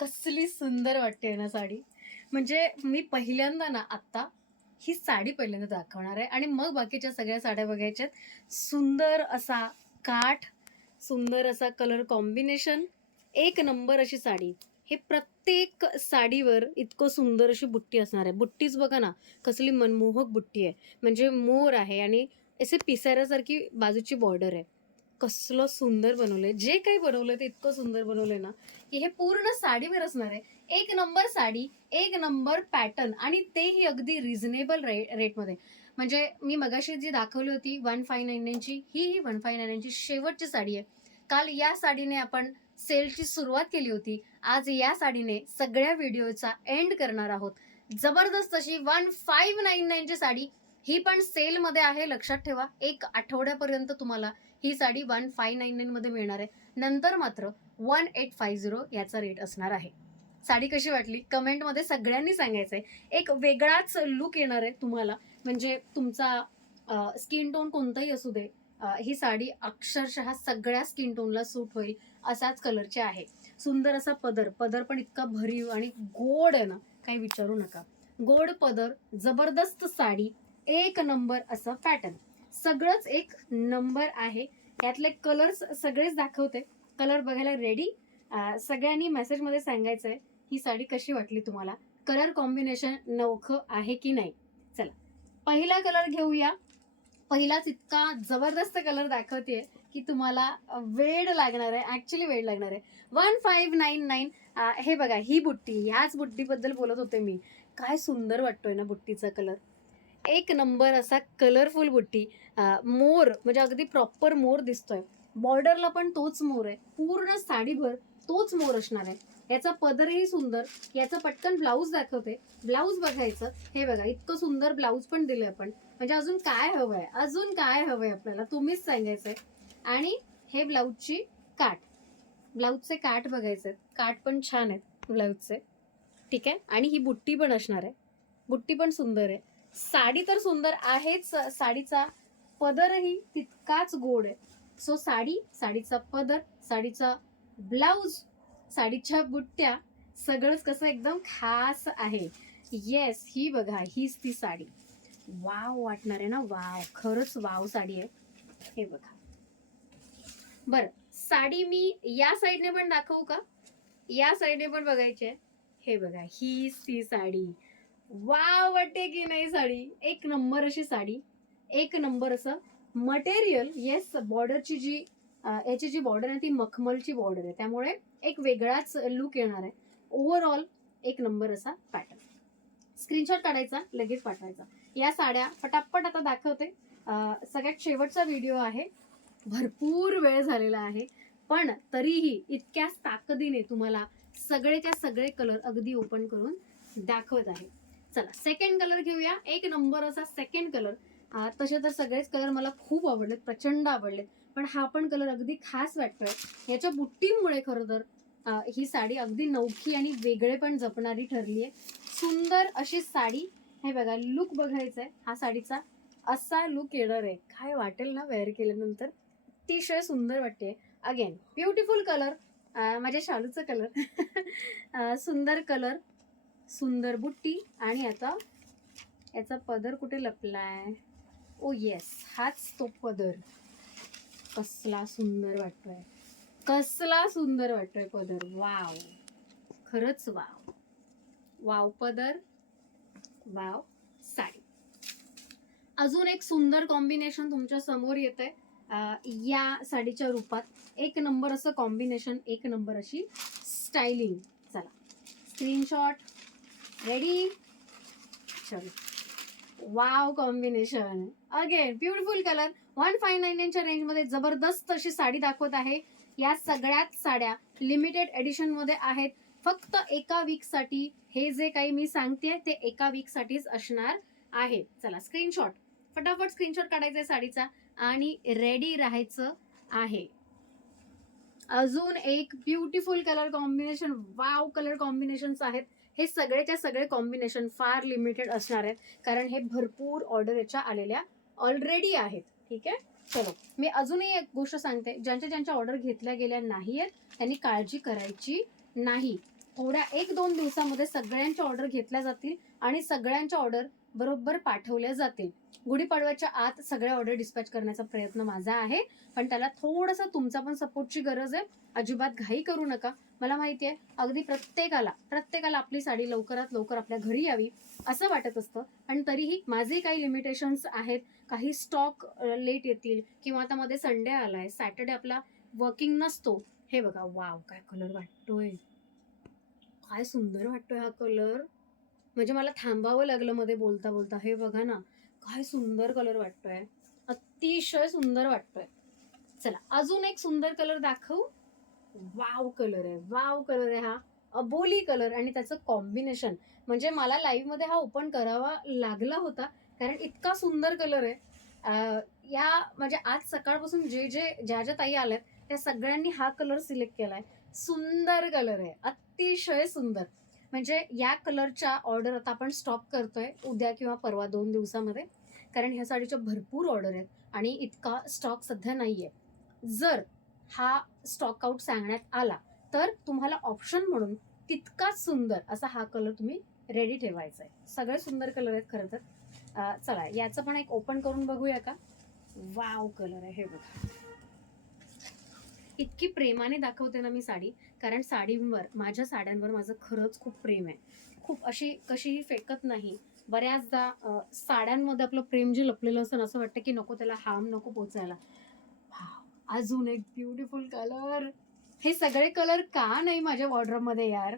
कसली सुंदर वाटते ना साडी. म्हणजे मी पहिल्यांदा ना आत्ता ही साडी पहिल्यांदा दाखवणार आहे आणि मग बाकीच्या सगळ्या साड्या बघायच्यात. सुंदर असा काठ, सुंदर असा कलर कॉम्बिनेशन, एक नंबर अशी साडी. हे प्रत्येक साडीवर इतकं सुंदर अशी बुट्टी असणार आहे. बुट्टीच बघा ना, कसली मनमोहक बुट्टी आहे. म्हणजे मोर आहे आणि असे पिसाऱ्यासारखी बाजूची बॉर्डर आहे. कसलं सुंदर बनवलंय. जे काही बनवलंय ते इतकं सुंदर बनवलंय ना, की हे पूर्ण साडीवर असणार आहे. एक नंबर साडी, एक नंबर पॅटर्न आणि तेही अगदी रिझनेबल रेटमध्ये. म्हणजे मी मगाशी जी दाखवली होती 1599 ची, ही 1599 ची शेवटची साडी आहे. काल या साडीने आपण सेलची सुरुवात केली होती. आज या साडीने सगळ्या व्हिडिओचा एंड करणार आहोत. जबरदस्त अशी 1599 ची साडी, ही पण सेलमध्ये आहे. लक्षात ठेवा, एक आठवड्यापर्यंत तुम्हाला ही साडी 1599 मध्ये मिळणार आहे. नंतर मात्र 1850 याचा रेट असणार आहे. साडी कशी वाटली कमेंटमध्ये सगळ्यांनी सांगायचंय. एक वेगळाच लुक येणार आहे तुम्हाला. म्हणजे तुमचा स्किन टोन कोणताही असू दे, ही साडी अक्षरशः सगळ्या स्किन टोनला सूट होईल असाच कलरचे आहे. सुंदर असा पदर, पदर पण इतका भरीव आणि गोड आहे ना, काही विचारू नका. गोड पदर, जबरदस्त साडी, एक नंबर असं पॅटर्न, सगळंच एक नंबर आहे. यातले कलर्स सगळेच दाखवते. कलर बघायला रेडी. सगळ्यांनी मेसेजमध्ये सांगायचंय ही साडी कशी वाटली तुम्हाला, कलर कॉम्बिनेशन नवखं आहे की नाही. चला पहिला कलर घेऊया. पहिलाच इतका जबरदस्त कलर दाखवतेय की तुम्हाला वेड लागणार आहे. ऍक्च्युली वेड लागणार आहे. 1599. हे बघा, ही बुट्टी, ह्याच बुट्टीबद्दल बोलत होते मी. काय सुंदर वाटतोय ना बुट्टीचा कलर. एक नंबर असा कलरफुल बुट्टी. मोर म्हणजे अगदी प्रॉपर मोर दिसतोय. बॉर्डरला पण तोच मोर आहे. पूर्ण साडीभर तोच मोर असणार आहे. याचा पदरही सुंदर. याचं पटकन ब्लाऊज दाखवते. ब्लाऊज बघायचं. हे बघा, इतकं सुंदर ब्लाऊज पण दिलंय आपण. म्हणजे अजून काय हवंय, अजून काय हवंय आपल्याला, तुम्हीच सांगायचंय. आणि हे ब्लाऊजची काठ, ब्लाऊजचे काठ बघायचे. काठ पण छान आहेत ब्लाऊजचे. ठीक आहे. आणि ही बुट्टी पण असणार आहे. बुट्टी पण सुंदर आहे. साडी तर सुंदर आहेच. साडीचा पदरही तितकाच गोड आहे. सो साडी, साडीचा पदर, साडीचा ब्लाऊज, साडीच्या बुट्ट्या, सगळंच कसं एकदम खास आहे. येस, ही बघा, हीच ती साडी. वाव वाटणार आहे ना. वाव, खरंच वाव साडी आहे. हे बघा. बर, साडी मी या साईडने पण दाखवू का? या साईडने पण बघायची आहे. हे बघा, हीच ती साडी. वाव वाटते की नाही साडी. एक नंबर अशी साडी, एक नंबर असं मटेरियल. येस, बॉर्डरची जी याची जी बॉर्डर आहे ती मखमलची बॉर्डर आहे. त्यामुळे एक वेगळाच लुक येणार आहे. ओव्हरऑल एक नंबर असा पॅटर्न. स्क्रीनशॉट काढायचा, लगेच पाठवायचा. या साड्या फटाफट आता दाखवते. सगळ्यात शेवटचा व्हिडिओ आहे. भरपूर वेळ झालेला आहे, पण तरीही इतक्याच ताकदीने तुम्हाला सगळेच्या सगळे कलर अगदी ओपन करून दाखवत आहे. चला सेकंड कलर घेऊया. एक नंबर असा सेकंड कलर. तसे तर सगळेच कलर मला खूप आवडलेत, प्रचंड आवडलेत, पण हा पण कलर अगदी खास वाटतोय. याच्या बुट्टीमुळे खरं तर ही साडी अगदी नवखी आणि वेगळे पण जपणारी ठरली आहे. सुंदर अशी साडी. हे बघा, लुक बघायचा आहे. हा साडीचा असा लुक येणार आहे. काय वाटेल ना वेअर केल्यानंतर. अतिशय सुंदर वाटते. अगेन ब्युटिफुल कलर, माझ्या शालूचा कलर. सुंदर कलर, सुंदर बुट्टी. आणि आता याचा पदर कुठे लपलाय? ओ येस, हाच तो पदर. कसला सुंदर वाटतोय, कसला सुंदर वाटतोय पदर. वाव, खरंच वाव. वाव पदर, वाव साडी. अजून एक सुंदर कॉम्बिनेशन तुमच्या समोर येत आहे या साडीच्या रूपात. एक नंबर असं कॉम्बिनेशन, एक नंबर अशी स्टायलिंग. चला स्क्रीनशॉट रेडी. चलो, wow combination. Again beautiful colour. 1599 च्या रेंजमध्ये जबरदस्त अशी साडी दाखवत आहे. या सगळ्यात साड्या लिमिटेड एडिशन मध्ये आहेत. फक्त एका वीक साठी. हे जे काही मी सांगते ते एका वीक साठीच असणार आहे. चला स्क्रीनशॉट, फटाफट स्क्रीनशॉट काढायचा साडीचा आणि रेडी राहायचं आहे. अजून एक beautiful colour combination. Wow colour combinations आहेत. हे सगळेच्या सगळे कॉम्बिनेशन फार लिमिटेड असणार आहेत, कारण हे भरपूर ऑर्डर याच्या आलेल्या ऑलरेडी आहेत. ठीक आहे. चलो, मी अजूनही एक गोष्ट सांगते. ज्यांच्या ज्यांच्या ऑर्डर घेतल्या गेल्या नाहीयेत त्यांनी काळजी करायची नाही. थोड्या 1-2 दिवसामध्ये सगळ्यांच्या ऑर्डर घेतल्या जातील आणि सगळ्यांच्या ऑर्डर बरोबर पाठवल्या जातील. गुढीपाडव्याच्या आत सगळ्या ऑर्डर डिस्पॅच करण्याचा प्रयत्न माझा आहे, पण त्याला थोडंसं तुमचा पण सपोर्टची गरज आहे. अजिबात घाई करू नका. मला माहिती आहे अगदी प्रत्येकाला आपली साडी लवकरात लवकर आपल्या घरी यावी असं वाटत असतं, आणि तरीही माझे काही लिमिटेशन्स आहेत. काही स्टॉक लेट येतील, किंवा आता मध्ये संडे आलाय, सॅटर्डे आपला वर्किंग नसतो. हे बघा, वाव काय कलर वाटतोय, काय सुंदर वाटतोय हा कलर. म्हणजे मला थांबावं लागलं मध्ये बोलता बोलता. हे बघा ना, काय सुंदर कलर वाटतोय, अतिशय सुंदर वाटतोय. चला अजून एक सुंदर कलर दाखवू. वाव कलर आहे, वाव कलर आहे हा. अबोली कलर आणि त्याचं कॉम्बिनेशन, म्हणजे मला लाईव्ह मध्ये हा ओपन करावा लागला होता, कारण इतका सुंदर कलर आहे. या म्हणजे आज सकाळपासून ज्या ताई आल्यात त्या सगळ्यांनी हा कलर सिलेक्ट केलाय. सुंदर कलर आहे, अतिशय सुंदर. म्हणजे या कलरच्या ऑर्डर आता आपण स्टॉप करतोय उद्या किंवा परवा 2 दिवसामध्ये, कारण ह्या साडीच्या भरपूर ऑर्डर आहेत आणि इतका स्टॉक सध्या नाहीये. जर हा स्टॉक आउट सांगण्यात आला तर तुम्हाला ऑप्शन म्हणून तितकाच सुंदर असा हा कलर तुम्ही रेडी ठेवायचा आहे. सगळे सुंदर कलर आहेत खरं तर. चला याचं पण एक ओपन करून बघूया का. वाव कलर आहे, हे बघा. इतकी प्रेमाने दाखवते ना मी साडी, कारण साडींवर, माझ्या साड्यांवर माझं खरंच खूप प्रेम आहे. खूप अशी कशीही फेकत नाही. बऱ्याचदा साड्यांमध्ये आपलं प्रेम जे लपलेलं असतं, असं वाटतं की नको त्याला हार्म नको पोचायला. अजून एक ब्युटिफुल कलर. हे सगळे कलर का नाही माझ्या वॉर्डरोबमध्ये यार.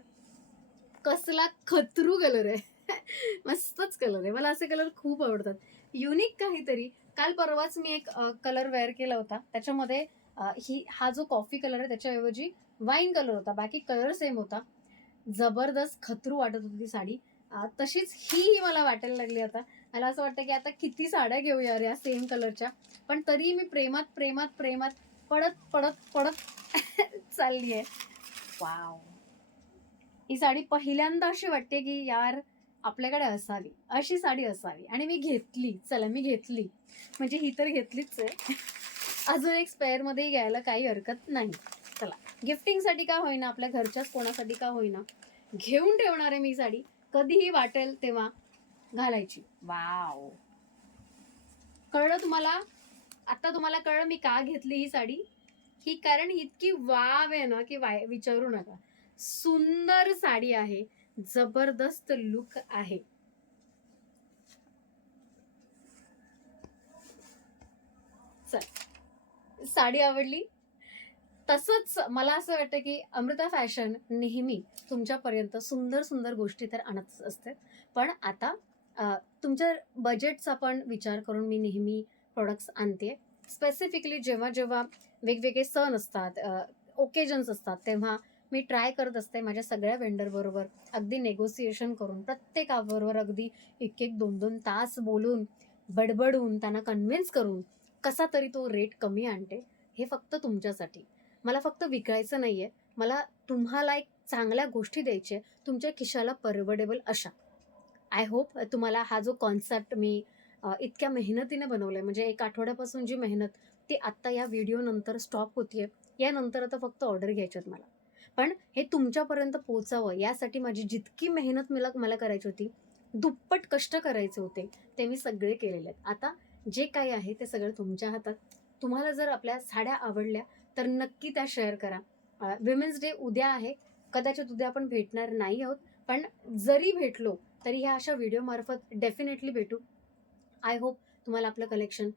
कसला खतरू कलर आहे. मस्तच कलर आहे. मला असे कलर खूप आवडतात. युनिक काहीतरी. काल परवाच मी एक कलर वेअर केला होता. त्याच्यामध्ये हा जो कॉफी कलर आहे त्याच्याऐवजी वाईन कलर होता. बाकी कलर सेम होता. जबरदस्त खतरू वाटत होती ती साडी. तशीच ही मला वाटायला लागली आता. मला असं वाटतं की आता किती साड्या घेऊ यार या सेम कलरच्या. पण तरी मी प्रेमात प्रेमात प्रेमात पडत पडत पडत चालली आहे. वाव, ही साडी पहिल्यांदा अशी वाटते की यार आपल्याकडे असावी, अशी साडी असावी. आणि मी घेतली. चला मी घेतली, म्हणजे ही तर घेतलीच आहे. अजून एक स्पेअर मध्ये घ्यायला काही हरकत नाही. चला, गिफ्टिंगसाठी का होईना, आपल्या घरच्याच कोणासाठी का होईना घेऊन ठेवणार आहे मी साडी. कधीही वाटेल तेव्हा घालायची. वाव, कळलं तुम्हाला? आता तुम्हाला कळलं मी का घेतली ही साडी. ही कारण इतकी वाव आहे ना की विचारू नका. सुंदर साडी आहे, जबरदस्त लुक आहे. चल, साडी आवडली. तसंच मला असं वाटतं की अमृता फॅशन नेहमी तुमच्यापर्यंत सुंदर सुंदर गोष्टी तर आणत असते, पण आता तुमच्या बजेटचा पण विचार करून मी नेहमी प्रोडक्ट्स आणते. स्पेसिफिकली जेव्हा जेव्हा वेगवेगळे सण असतात, ओकेजन्स असतात, तेव्हा मी ट्राय करत असते माझ्या सगळ्या वेंडर बरोबर अगदी नेगोसिएशन करून, प्रत्येकाबरोबर अगदी 1-1, 2-2 तास बोलून, बडबडून, त्यांना कन्व्हिन्स करून कसा तरी तो रेट कमी आणते. हे फक्त तुमच्यासाठी. मला फक्त विकायचं नाहीये, मला तुम्हाला एक चांगल्या गोष्टी द्यायच्या, तुमच्या खिशाला परवडेबल अशा. आय होप तुम्हाला हा जो कॉन्सेप्ट मी इतक्या मेहनतीने बनवलाय, म्हणजे 1 आठवड्यापासून जी मेहनत, ती आत्ता या व्हिडिओ नंतर स्टॉप होतीये. यानंतर आता फक्त ऑर्डर घ्यायच्यात मला. पण हे तुमच्यापर्यंत पोहोचावं यासाठी माझी जितकी मेहनत मला करायची होती, दुप्पट कष्ट करायचे होते, ते मी सगळे केलेले आहेत. आता जे काही आहे ते सगळं तुमच्या हातात. तुम्हाला जर आपल्या साड्या आवडल्या तर नक्की त्या शेअर करा. विमेन्स डे उद्या आहे. कदाचित उद्या आपण भेटणार नाही आहोत, पण जरी भेटलो तरी ह्या अशा व्हिडिओमार्फत डेफिनेटली भेटू. आय होप तुम्हाला आपलं कलेक्शन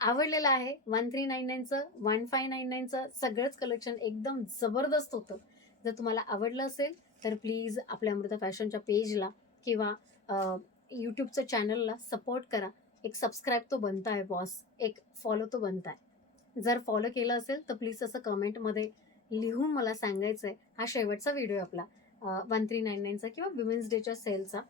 आवडलेलं आहे. 1399चं 1599चं सगळंच कलेक्शन एकदम जबरदस्त होतं. जर तुम्हाला आवडलं असेल तर प्लीज आपल्या अमृता फॅशनच्या पेजला किंवा यूट्यूबचं चॅनलला सपोर्ट करा. एक सबस्क्राईब तो बनता आहे बॉस, एक फॉलो तो बनता आहे. जर फॉलो केलं असेल तर प्लीज असं कमेंटमध्ये लिहून मला सांगायचं आहे. हा शेवटचा व्हिडिओ आपला 1399चा किंवा विमेन्स डेच्या सेलचा.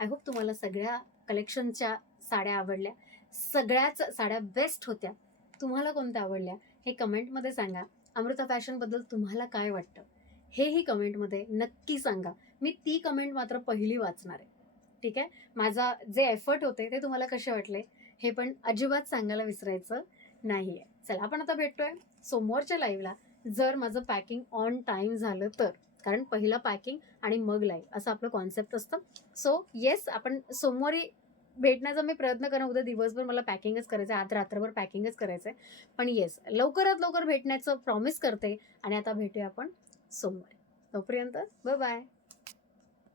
आय होप तुम्हाला सगळ्या कलेक्शनच्या साड्या आवडल्या. सगळ्याच साड्या बेस्ट होत्या. तुम्हाला कोणत्या आवडल्या हे कमेंटमध्ये सांगा. अमृता फॅशनबद्दल तुम्हाला काय वाटतं हेही कमेंटमध्ये नक्की सांगा. मी ती कमेंट मात्र पहिली वाचणार आहे. ठीक आहे. माझा जे एफर्ट होते ते तुम्हाला कसे वाटले हे पण अजिबात सांगायला विसरायचं नाही आहे. चला आपण आता भेटतोय सोमवारच्या लाईव्हला, जर माझं पॅकिंग ऑन टाईम झालं तर. कारण पहिलं पॅकिंग आणि मग लाईव्ह असं आपलं कॉन्सेप्ट असतं. सो येस, आपण सोमवारी भेटण्याचा मी प्रयत्न करेन. उद्या दिवसभर मला पॅकिंगच करायचं आहे, आज रात्रभर पॅकिंगच करायचं आहे. पण येस, लवकरात लवकर भेटण्याचं प्रॉमिस करते आणि आता भेटूया आपण सोमवारी. तोपर्यंत बाय.